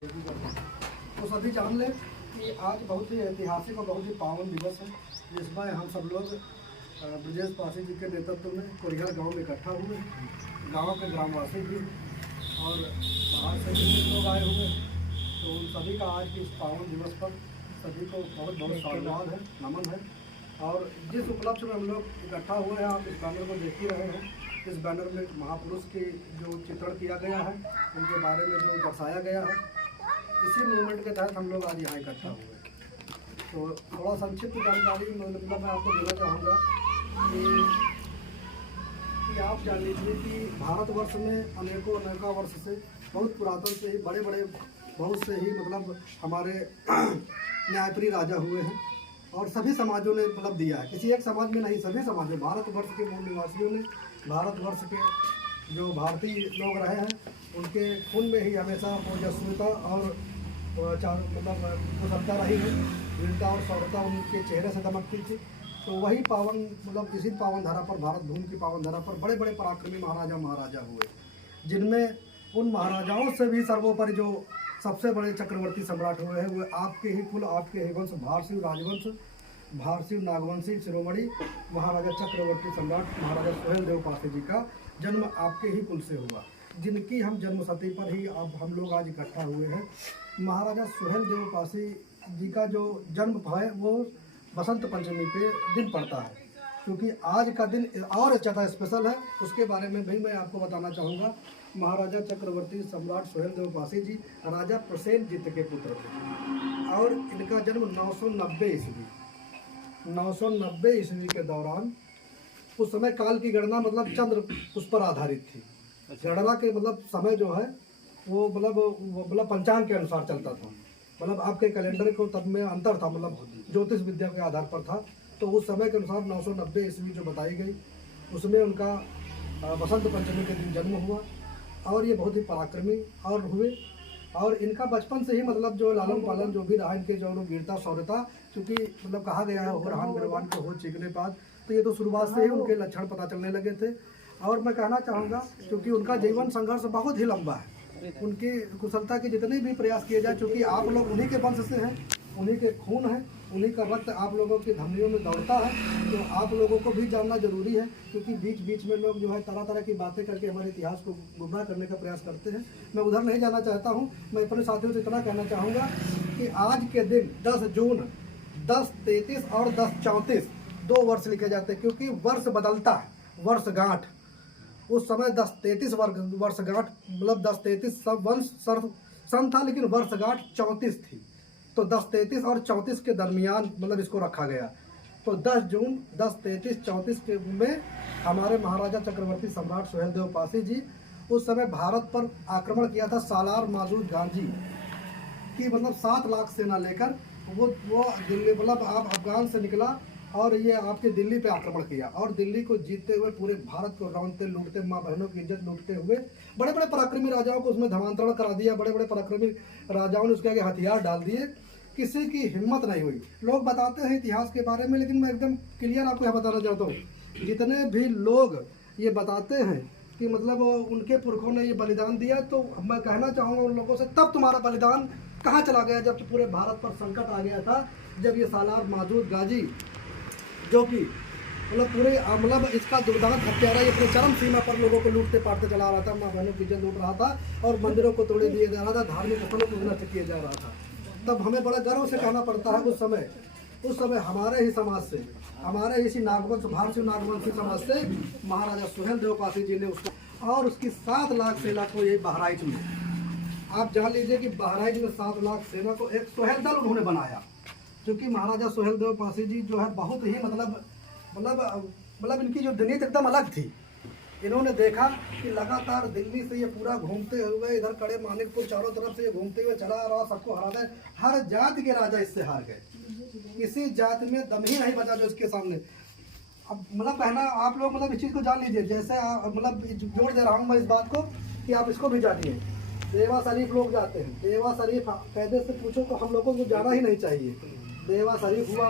तो सभी जान लें कि आज बहुत ही ऐतिहासिक और बहुत ही पावन दिवस है, जिसमें हम सब लोग ब्रजेश पासी जी के नेतृत्व में कोरिहर गांव में इकट्ठा हुए। गांव के ग्रामवासी भी और बाहर से भी लोग आए हुए, तो उन सभी का आज के इस पावन दिवस पर सभी को बहुत बहुत साधुवाद है, नमन है। और जिस उपलक्ष्य में हम लोग इकट्ठा हुए हैं, आप इस बैनर को देख ही रहे हैं। इस बैनर में महापुरुष के जो चित्रण किया गया है, उनके बारे में जो दर्शाया गया है, इसी मूवमेंट के तहत हम लोग आज यहाँ इकट्ठा हुए। तो थोड़ा संक्षिप्त जानकारी मतलब मैं आपको देना चाहूँगा कि आप जान लीजिए कि भारतवर्ष में अनेकों वर्ष से बहुत पुरातन से ही बड़े बड़े बहुत से ही मतलब हमारे न्यायप्रिय राजा हुए हैं और सभी समाजों ने मतलब दिया है। किसी एक समाज में नहीं, सभी समाजों, भारतवर्ष के मूल निवासियों ने, भारतवर्ष के जो भारतीय लोग रहे हैं, उनके खून में ही हमेशा ओजस्विता और मतलब कुशलता रही है, वीरता और शौर्यता उनके चेहरे से दमकती थी। तो वही पावन मतलब इसी पावन धरा पर, भारत भूमि की पावन धरा पर बड़े बड़े पराक्रमी महाराजा हुए, जिनमें उन महाराजाओं से भी सर्वोपरि जो सबसे बड़े चक्रवर्ती सम्राट हुए हैं वो आपके ही कुल, आपके ही वंश, भारशिव राजवंश, भारशिव नागवंशी शिरोमणि महाराजा चक्रवर्ती सम्राट महाराजा सुहेल देव पासी जी का जन्म आपके ही कुल से हुआ, जिनकी हम जन्मशती पर ही अब हम लोग आज इकट्ठा हुए हैं। महाराजा सुहेल देव पासी जी का जो जन्म है वो बसंत पंचमी के दिन पड़ता है, क्योंकि आज का दिन और ज़्यादा स्पेशल है। उसके बारे में भी मैं आपको बताना चाहूँगा। महाराजा चक्रवर्ती सम्राट सुहेल देव पासी जी राजा प्रसेनजीत के पुत्र थे और इनका जन्म 990 ईस्वी के दौरान, उस समय काल की गणना मतलब चंद्र उस पर आधारित थी। गणना के मतलब समय जो है वो मतलब पंचांग के अनुसार चलता था, मतलब आपके कैलेंडर को तब में अंतर था, मतलब ज्योतिष विद्या के आधार पर था। तो उस समय के अनुसार 990 ईस्वी जो बताई गई, उसमें उनका बसंत पंचमी के दिन जन्म हुआ और ये बहुत ही पराक्रमी और हुए। और इनका बचपन से ही मतलब जो लालन पालन जो भी रहा, इनके जो वीरता शौर्यता, क्योंकि मतलब कहा गया है रहन बिरवान के हो चीखने बाद, तो ये तो शुरुआत से ही उनके लक्षण पता चलने लगे थे। और मैं कहना चाहूँगा क्योंकि उनका जीवन संघर्ष बहुत ही लंबा है, उनकी कुशलता के जितने भी प्रयास किए जाए, क्योंकि आप लोग उन्हीं के वंश से हैं, उन्हीं के खून है, उन्हीं का रक्त आप लोगों की धमनियों में दौड़ता है, तो आप लोगों को भी जानना जरूरी है। क्योंकि बीच बीच में लोग जो है तरह तरह की बातें करके हमारे इतिहास को गुमराह करने का प्रयास करते हैं। मैं उधर नहीं जाना चाहता हूँ। मैं अपने साथियों से इतना कहना चाहूँगा कि आज के दिन 10 जून 1033 और 1034 2 वर्ष लिखे जाते हैं, क्योंकि वर्ष बदलता है, वर्षगांठ। उस समय 1033 वर्षगांठ मतलब 1033 सब वंश सन था, लेकिन वर्षगांठ 34 थी, तो 1033 और 34 के दरमियान मतलब इसको रखा गया। तो 10 जून 1033-34 के में हमारे महाराजा चक्रवर्ती सम्राट सुहेल देव पासी जी उस समय भारत पर आक्रमण किया था। सालार माजूद गांधी की मतलब 7 लाख सेना लेकर वो दिल्ली मतलब आप अफगान से निकला और ये आपके दिल्ली पे आक्रमण किया और दिल्ली को जीतते हुए पूरे भारत को रौंदते लूटते, माँ बहनों की इज्जत लूटते हुए बड़े बड़े पराक्रमी राजाओं को उसमें धर्मांतरण करा दिया। बड़े बड़े पराक्रमी राजाओं ने उसके आगे हथियार डाल दिए, किसी की हिम्मत नहीं हुई। लोग बताते हैं इतिहास के बारे में, लेकिन मैं एकदम क्लियर आपको यह बताना चाहता हूँ, जितने भी लोग ये बताते हैं कि मतलब उनके पुरखों ने ये बलिदान दिया, तो मैं कहना चाहूँगा उन लोगों से, तब तुम्हारा बलिदान कहाँ चला गया जब पूरे भारत पर संकट आ गया था, जब ये सालार माजूद गाजी जो कि मतलब पूरे मतलब इसका दुर्दांत हत्यारा ये अपने चरम सीमा पर लोगों को लूटते पाटते चला रहा था, माँ बहनों की इज्जत लूट रहा था और मंदिरों को तोड़े दिए जा रहा था, धार्मिक स्थलों को नष्ट किया जा रहा था। तब हमें बड़ा गर्व से कहना पड़ता है उस समय हमारे ही समाज से, हमारे इसी नागवंश भारतीय नागवंशी समाज से महाराजा सुहेल देव पासी जी ने उसको और उसकी 7 लाख सेना को ये बहराइच में, आप जान लीजिए कि बहराइच में 7 लाख सेना को एक सुहेल दल उन्होंने बनाया। क्योंकि महाराजा सुहेल देव पासी जी जो है बहुत ही मतलब इनकी जो दुनिया एकदम अलग थी। इन्होंने देखा कि लगातार दिल्ली से ये पूरा घूमते हुए इधर कड़े मानिकपुर चारों तरफ से ये घूमते हुए चला रहा, सबको हरा दे, हर जाति के राजा इससे हार गए, किसी जाति में दम ही नहीं बचा जो इसके सामने। अब मतलब कहना आप लोग मतलब इस चीज़ को जान लीजिए, जैसे मतलब जोड़ दे रहा हूँ मैं इस बात को कि आप इसको भी जानिए। देवा शरीफ लोग जाते हैं, देवा शरीफ कायदे से पूछो तो हम लोगों को जाना ही नहीं चाहिए। देवा शरीफ हुआ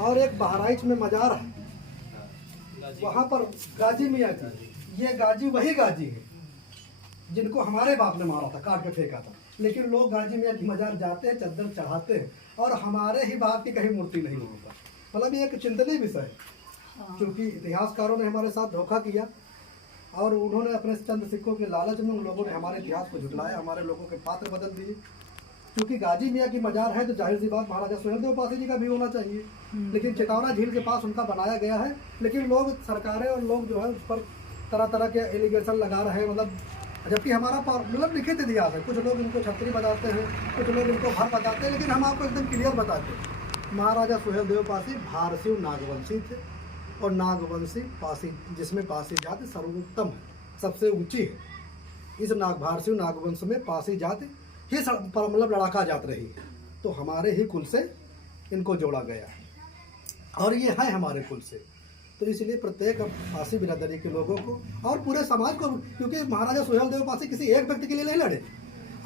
और एक बहराइच में मजार है, वहाँ पर गाजी मियाँ थी। ये गाजी वही गाजी है जिनको हमारे बाप ने मारा था, काट के फेंका था। लेकिन लोग गाजी मियाँ की मजार जाते हैं, चद्दर चढ़ाते हैं, और हमारे ही बाप की कहीं मूर्ति नहीं होगा। मतलब ये एक चिंतनीय विषय है, क्योंकि इतिहासकारों ने हमारे साथ धोखा किया और उन्होंने अपने चंद सिक्कों के लालच में उन लोगों ने हमारे इतिहास को झुटलाया, हमारे लोगों के पात्र बदल दिए। क्योंकि गाजी मियाँ की मजार है तो जाहिर सी बात महाराजा सुहेलदेव पासी जी का भी होना चाहिए, लेकिन चितौरा झील के पास उनका बनाया गया है। लेकिन लोग, सरकारें और लोग जो है उस पर तरह तरह के एलिगेशन लगा रहे हैं, मतलब जबकि हमारा मतलब लिखित इतिहास है। कुछ लोग इनको छतरी बताते हैं, कुछ लोग इनको भर बताते हैं, लेकिन हम आपको एकदम क्लियर बताते हैं, महाराजा सुहेलदेव पासी भारसिव नागवंशी थे, और नागवंशी पासी, जिसमें पासी जाति सर्वोत्तम है, सबसे ऊंची है। इस भारसिव नागवंश में पासी जाति ही मतलब लड़ाका जात रही है, तो हमारे ही कुल से इनको जोड़ा गया है, और ये है हमारे कुल से। तो इसलिए प्रत्येक पासी बिरादरी के लोगों को और पूरे समाज को, क्योंकि महाराजा सुहेलदेव पासी किसी एक व्यक्ति के लिए नहीं लड़े,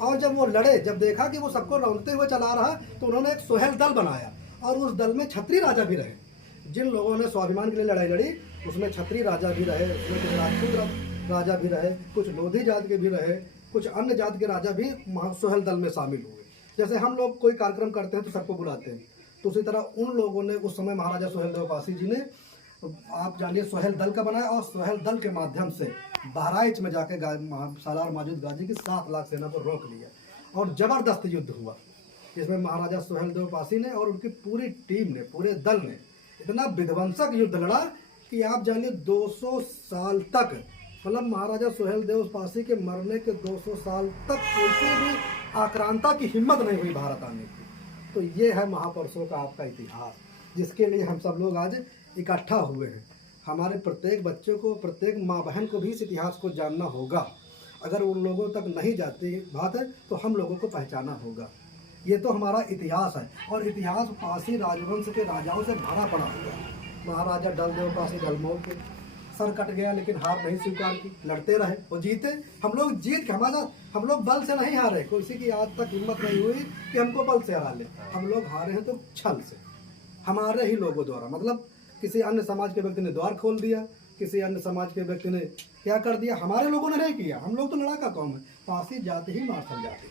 और जब वो लड़े, जब देखा कि वो सबको रौंदते हुए चला रहा, तो उन्होंने एक सुहेल दल बनाया, और उस दल में छत्री राजा भी रहे। जिन लोगों ने स्वाभिमान के लिए लड़ाई लड़ी उसमें छत्री राजा भी रहे, उसमें कुछ राजपूत राजा भी रहे, कुछ लोधी जात के भी रहे, कुछ अन्य जात के राजा भी सुहेल दल में शामिल हुए। जैसे हम लोग कोई कार्यक्रम करते हैं तो सबको बुलाते हैं, तो उसी तरह उन लोगों ने उस समय महाराजा सुहेलदेव पासी जी ने, आप जानिए, सुहेल दल का बनाया, और सुहेल दल के माध्यम से बहराइच में जाके सालार माजिद गाजी की 7 लाख सेना को रोक लिया, और जबरदस्त युद्ध हुआ। इसमें महाराजा सुहेलदेव पासी ने और उनकी पूरी टीम ने, पूरे दल ने इतना विध्वंसक युद्ध लड़ा कि आप जानिए 200 साल तक, मतलब महाराजा सुहेलदेव पासी के मरने के 200 साल तक किसी भी आक्रांता की हिम्मत नहीं हुई भारत आने की। तो ये है महापुरुषों का आपका इतिहास, जिसके लिए हम सब लोग आज इकट्ठा हुए हैं। हमारे प्रत्येक बच्चों को, प्रत्येक माँ बहन को भी इस इतिहास को जानना होगा। अगर उन लोगों तक नहीं जाती बात है तो हम लोगों को पहचाना होगा। ये तो हमारा इतिहास है, और इतिहास पासी राजवंश के राजाओं से भरा पड़ा हुआ है। महाराजा डलदेव पासी डलमोल के सर कट गया, लेकिन हार नहीं स्वीकार की, लड़ते रहे और जीते। हम लोग जीत के, हमारा हम लोग बल से नहीं हारे, किसी की आज तक हिम्मत नहीं हुई कि हमको बल से हरा ले। हम लोग हारे हैं तो छल से, हमारे ही लोगों द्वारा। मतलब किसी अन्य समाज के व्यक्ति ने द्वार खोल दिया, किसी अन्य समाज के व्यक्ति ने क्या कर दिया, हमारे लोगों ने नहीं किया। हम लोग तो लड़ाका कौम है, पासी जाति ही मार्शल जाति।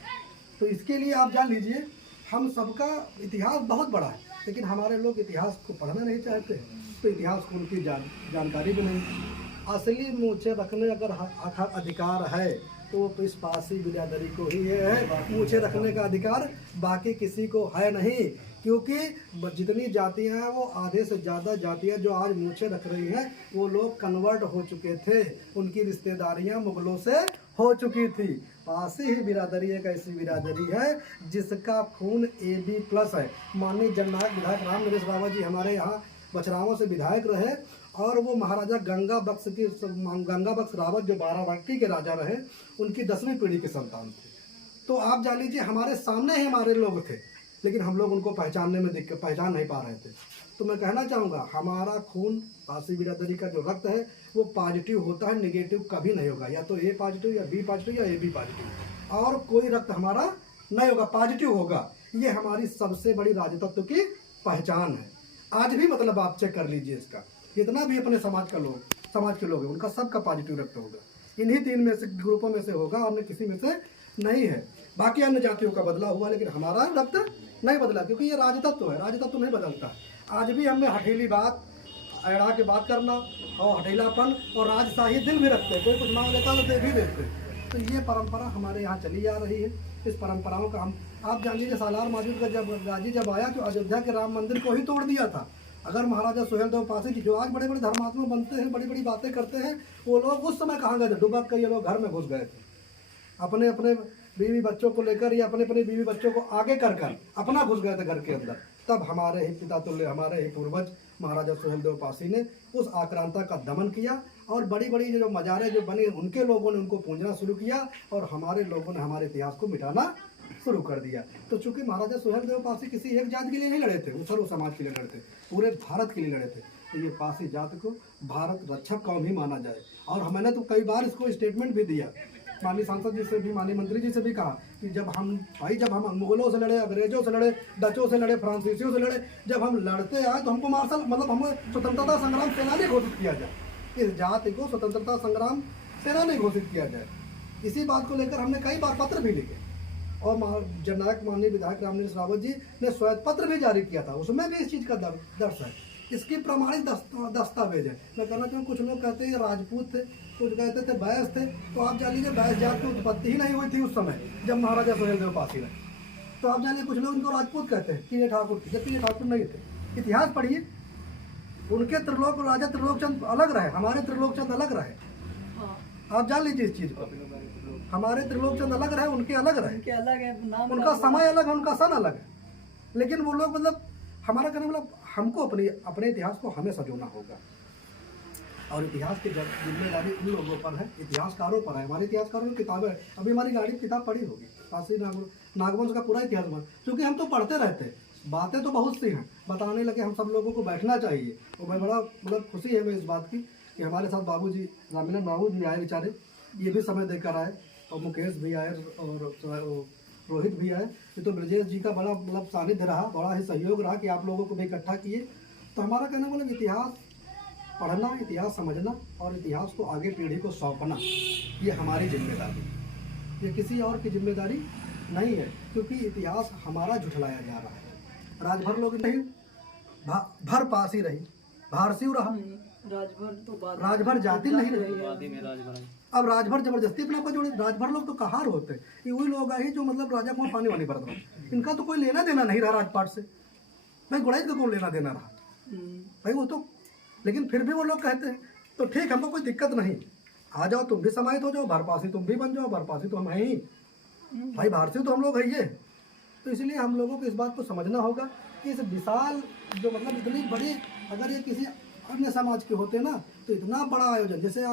तो इसके लिए आप जान लीजिए, हम सबका इतिहास बहुत बड़ा है, लेकिन हमारे लोग इतिहास को पढ़ना नहीं चाहते, तो इतिहास को उनकी जानकारी भी नहीं। असली मूछे रखने अगर अधिकार है तो इस पासी बिरादरी को ही है मूछे रखने का अधिकार, बाकी किसी को है नहीं। क्योंकि जितनी जातियां हैं वो आधे से ज़्यादा जातियां जो आज मूछे रख रही हैं वो लोग कन्वर्ट हो चुके थे, उनकी रिश्तेदारियां मुगलों से हो चुकी थी। पासी ही बिरादरी एक ऐसी बिरादरी है जिसका खून AB+ है। माननीय जननायक विधायक राम नरेश रावत जी हमारे यहाँ बछरावों से विधायक रहे, और वो महाराजा गंगा बख्श रावत जो बाराबंकी के राजा रहे, उनकी 10वीं पीढ़ी के संतान थे। तो आप जान लीजिए, हमारे सामने ही हमारे लोग थे, लेकिन हम लोग उनको पहचानने में पहचान नहीं पा रहे थे। तो मैं कहना चाहूँगा, हमारा खून पासी बिरादरी का जो रक्त है वो पॉजिटिव होता है, नेगेटिव कभी नहीं होगा। या तो A पॉजिटिव या B पॉजिटिव या AB पॉजिटिव, और कोई रक्त हमारा नहीं होगा, पॉजिटिव होगा। ये हमारी सबसे बड़ी राजतत्व की पहचान है। आज भी मतलब आप चेक कर लीजिए इसका, जितना भी अपने समाज के लोग हैं उनका सबका पॉजिटिव रक्त होगा। इन्हीं 3 में से ग्रुपों में से होगा, और किसी में से नहीं है। बाकी अन्य जातियों का बदला हुआ, लेकिन हमारा रक्त नहीं बदला, क्योंकि ये राजतत्व है, राजतत्व नहीं बदलता। आज भी हमें हठीली बात, अड़ा के बात करना और हठीलापन और राजशाही दिल भी रखते हैं। कोई कुछ मांग लेता तो दे भी देते। तो ये परंपरा हमारे यहाँ चली आ रही है। इस परंपराओं का हम, आप जान लीजिए, सालार माजिद का गाजी जब आया तो अयोध्या के राम मंदिर को ही तोड़ दिया था। अगर महाराजा सुहेलदेव पासी जी जो आज बड़े बड़े धर्मात्मा बनते हैं, बड़ी बड़ी बातें करते हैं, वो लोग उस समय कहाँ गए थे? डुबक कर ये लोग घर में घुस गए थे, अपने अपने बीवी बच्चों को लेकर या अपने अपने बीवी बच्चों को आगे कर अपना घुस गए थे घर के अंदर। तब हमारे ही पिता तुल्य, हमारे ही पूर्वज महाराजा सुहेलदेव पासी ने उस आक्रांता का दमन किया, और बड़ी बड़ी जो मजारें जो बनी उनके लोगों ने उनको पूजना शुरू किया, और हमारे लोगों ने हमारे इतिहास को मिटाना शुरू कर दिया। तो चूंकि महाराजा सुहेलदेव पासी किसी एक जात के लिए नहीं लड़े थे, वो सर्व समाज के लिए लड़े थे, पूरे भारत के लिए लड़े थे। तो ये पासी जात को भारत रक्षक कौम ही माना जाए। और मैंने तो कई बार इसको स्टेटमेंट भी दिया, माननीय सांसद जी से भी, माननीय मंत्री जी से भी कहा कि जब हम मुगलों से लड़े, अंग्रेजों से लड़े, डचों से लड़े, फ्रांसीसियों से लड़े, जब हम लड़ते आए तो हमको मार्शल, मतलब हमें स्वतंत्रता संग्राम सेनानी घोषित किया जाए, इस जाति को स्वतंत्रता संग्राम सेनानी घोषित किया जाए। इसी बात को लेकर हमने कई बार पत्र भी लिखे, और जननायक माननीय विधायक रामनिवास रावत जी ने श्वेत पत्र भी जारी किया था, उसमें भी इस चीज़ का दर्ज है, इसकी प्रमाणित दस्तावेज है। मैं कहना चाहूँ कुछ लोग कहते हैं राजपूत थे, कुछ कहते थे बैस थे, तो आप जान लीजिए बैस जात की उत्पत्ति ही नहीं हुई थी उस समय जब महाराजा सुहेलदेव पासी रहे। तो आप जानिए कुछ लोग इनको राजपूत कहते हैं, कि ये ठाकुर थे, जबकि ये ठाकुर नहीं थे। इतिहास पढ़िए, उनके त्रिलोक राजा त्रिलोकचंद अलग रहे, हमारे त्रिलोकचंद अलग रहे। आप जान लीजिए इस चीज़ को, हमारे त्रिलोकचंद अलग रहे, उनके अलग रहे, उनके अलग है नाम, उनका समय अलग है, उनका सन अलग है। लेकिन वो लोग मतलब हमारा कहने मतलब हमको अपने इतिहास को हमें सजोना होगा, और इतिहास की जिम्मेदारी उन लोगों पर है, इतिहासकारों पर है। हमारे इतिहासकारों की किताबें, अभी हमारी गाड़ी किताब पढ़ी होगी काशी नागवंश का पूरा इतिहास बना, क्योंकि हम तो पढ़ते रहते हैं, बातें तो बहुत सी हैं, बताने लगे हम सब लोगों को बैठना चाहिए। और मैं बड़ा मतलब खुशी है मैं इस बात की कि हमारे साथ बाबूजी रामिलन बाबू भी आए बेचारे, ये भी समय देकर आए, और मुकेश भी आए, और रोहित भी आए। ये तो ब्रजेश जी का बड़ा मतलब सानिध्य रहा, बड़ा ही सहयोग रहा कि आप लोगों को भी इकट्ठा किए। तो हमारा कहना मतलब इतिहास पढ़ना, इतिहास समझना और इतिहास को आगे पीढ़ी को सौंपना, ये हमारी जिम्मेदारी, ये किसी और की जिम्मेदारी नहीं है, क्योंकि इतिहास हमारा झुठलाया जा रहा है। राजभर लोग नहीं, भर पासी रही, भारसिव रहा, राजभर तो बाद राजभर जाति नहीं रही। अब राजभर जबरदस्ती अपने को जोड़े, राजभर लोग तो कहार होते, ये वही लोग आए जो मतलब राजा को पानी वानी बरत रहा, इनका तो कोई लेना देना नहीं रहा राजपाट से। भाई गुड़ाई का कौन लेना देना रहा भाई, वो तो, लेकिन फिर भी वो लोग कहते हैं तो ठीक, हमको कोई दिक्कत नहीं, आ जाओ तुम भी समाहित हो जाओ, भरपासी तुम भी बन जाओ, भरपासी तो हम हैं ही भाई, भारतीय तो हम लोग है ये। तो इसलिए हम लोगों को इस बात को समझना होगा कि इस विशाल जो मतलब इतनी बड़ी, अगर ये किसी अन्य समाज के होते ना तो इतना बड़ा आयोजन, जैसे